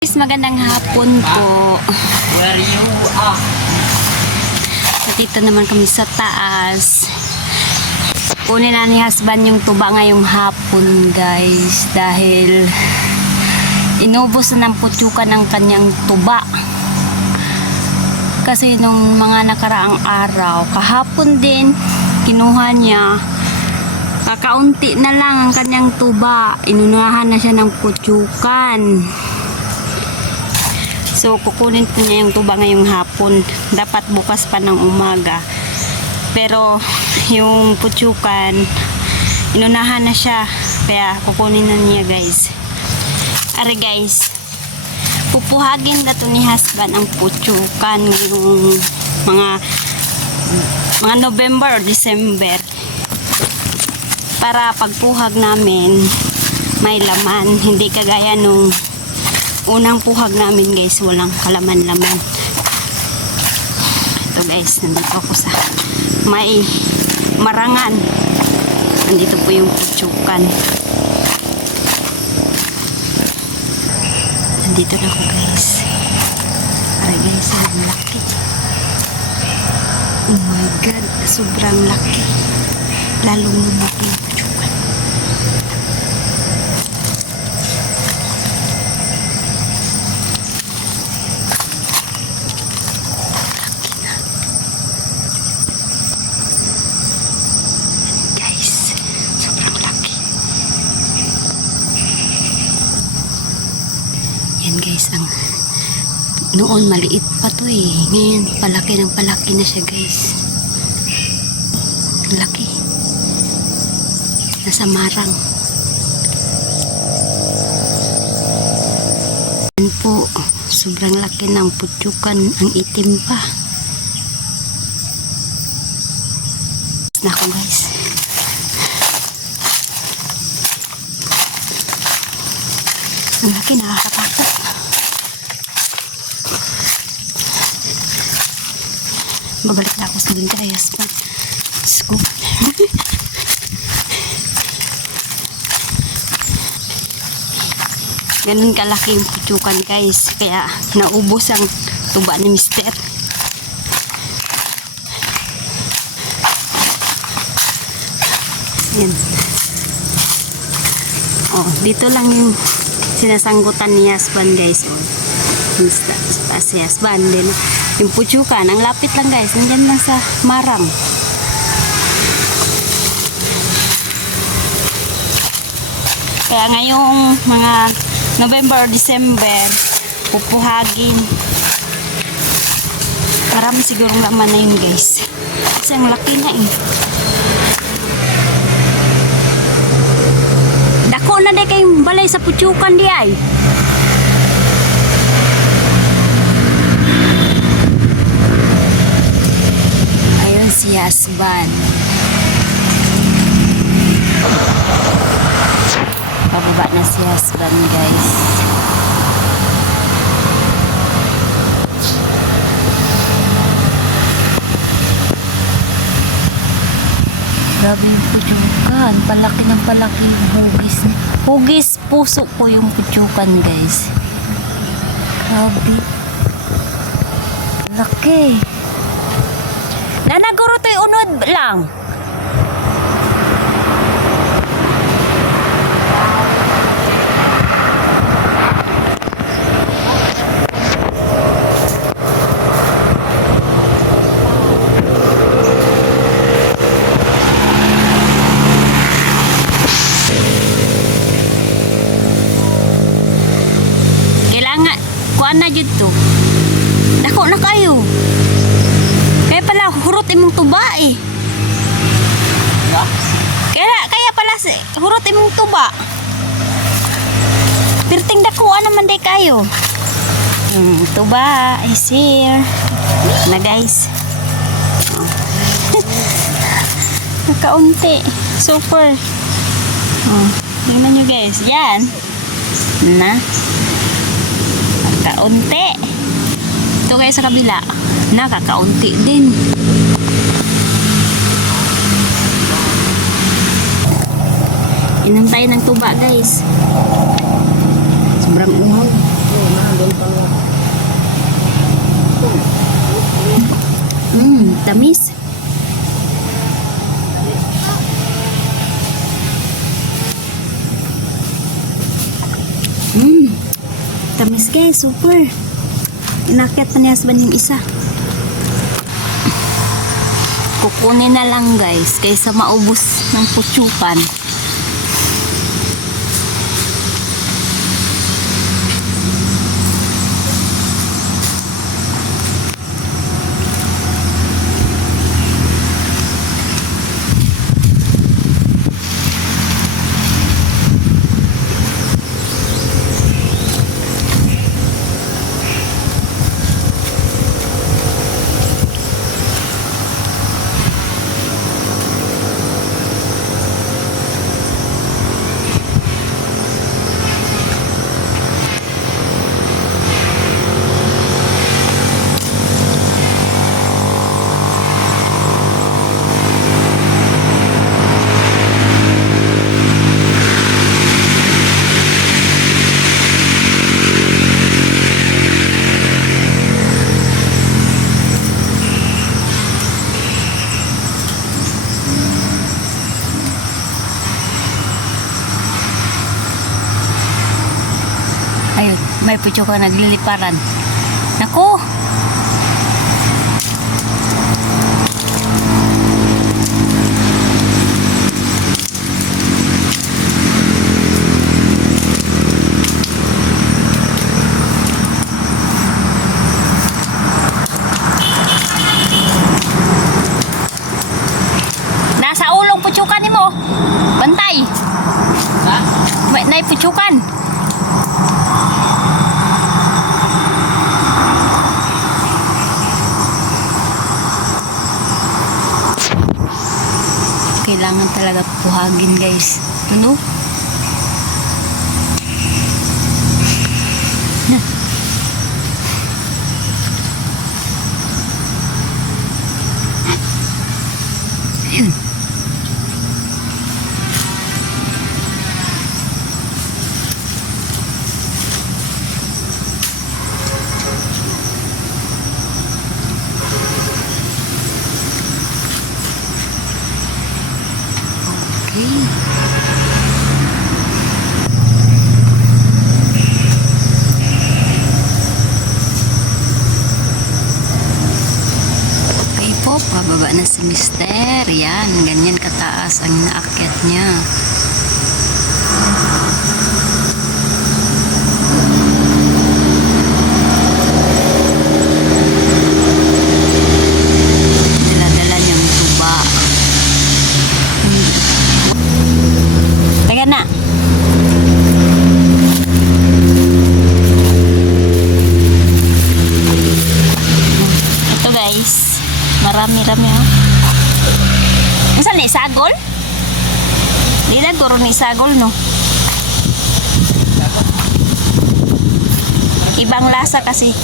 Guys, magandang hapon po. Where you are? At dito naman kami sa taas. Kunin na ni husband yung tuba ngayong hapon, guys. Dahil inubos na ng putyukan ng kanyang tuba. Kasi nung mga nakaraang araw, kahapon din, kinuha niya. Kakaunti na lang ang kanyang tuba. Inunahan na siya ng putyukan. So, kukunin po niya yung tuba ngayong hapon. Dapat bukas pa ng umaga. Pero, yung putyukan, inunahan na siya. Kaya, kukunin na niya, guys. Are, guys. Pupuhagin na to ni husband ang putyukan ngayong mga mga November or December. Para pagpuhag namin, may laman. Hindi kagaya nung unang puhag namin guys walang kalaman-laman ito guys nandito ako sa may marangan. Nandito po yung putyukan nandito na ako guys. Ay guys ang laki. Oh my god sobrang laki. Lalong lumaki yan guys ang noon maliit pa to eh. Ngayon palaki ng palaki na siya guys. Laki. Nasa marang. Yan po sobrang laki ng putyukan. Ang itim pa. Na guys. Ang laki nakakatakot babalik na ako sa Bintayas pa. Diyos ko. Ganun kalaki yung putyukan guys. Kaya naubos ang tuba ni mister. Yan. Oh dito lang yung sinasanggutan ni husband guys. Oh basta si husband din yung putyukan ang lapit lang guys. Nandyan lang sa marang. Kaya ngayong mga November December pupuhagin. Marami sigurong laman na yun guys. Kasi ang laki na eh. Dako na di kayong balay sa putyukan di ay husband Pababa na si husband guys. Grabe yung putyukan. Palaki ng palaki yung hugis. Hugis puso ko yung putyukan guys. Grabe. Laki. Nanaguro to'y unod lang. Kailangan, kuan na dito. Dako na kayo. Hurot imong tuba eh. Kaya, kaya pala, si- hurot imong tuba. Pirting dakuan naman day kayo. Hmm, tuba is here. Na guys. Nakaunti. Super. Oh, tingnan nyo guys. Yan. Na. Kaunti. Dito kayo sa kabila, nakakaunti din. Inom tayo ng tuba guys. Sobrang uhaw. Mmm, tamis. Mmm, tamis guys, super. Inakyat pa ni husband yung isa. Kukunin na lang guys, kaysa maubos ng putsukan. May putsukan nagliliparan. Naku! Nasa ulong putsukan ni mo. Bantay. Ha? May naiputsukan. Kailangan talaga puhagin guys. Ano? Pababa na si Mister. Yan, ganyan kataas ang naakyat niya. Dala-dala niyang tuba. Teka na. Ito guys. Marami-rami ha. Saan ni sagol? Di na guro ni sagol no. Ibang lasa kasi.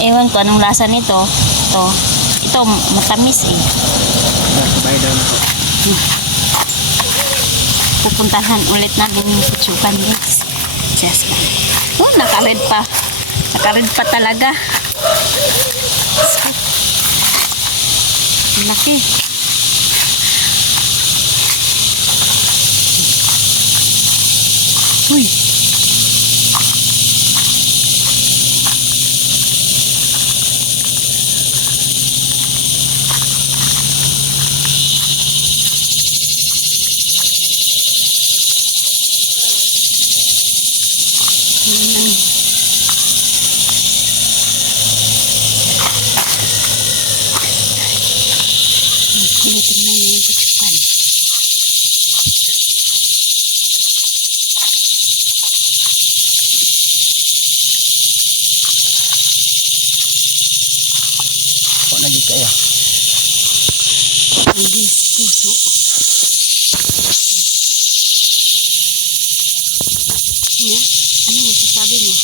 Ewan ko anong lasa nito. Ito. Ito matamis eh. Pupuntahan ulit natin yung putsukan guys. Just. Oh, nakared pa. Nakared pa talaga. Laki. Please. Kaya. Hindi puso. Nga, ano masasabi mo?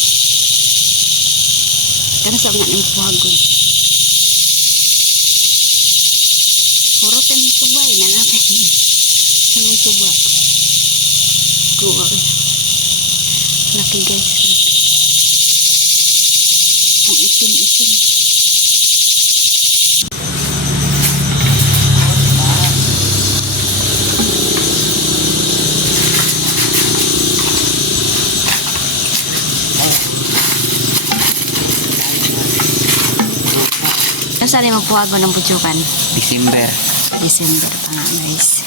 Kano sa mga ng puhagon? Hurot ang tuba eh, nanapin. Anong tuba? Kuha. Laki guys. laki. Ang itim-itim. Kasi mo puwago ng putsukan. December. December pa nga guys.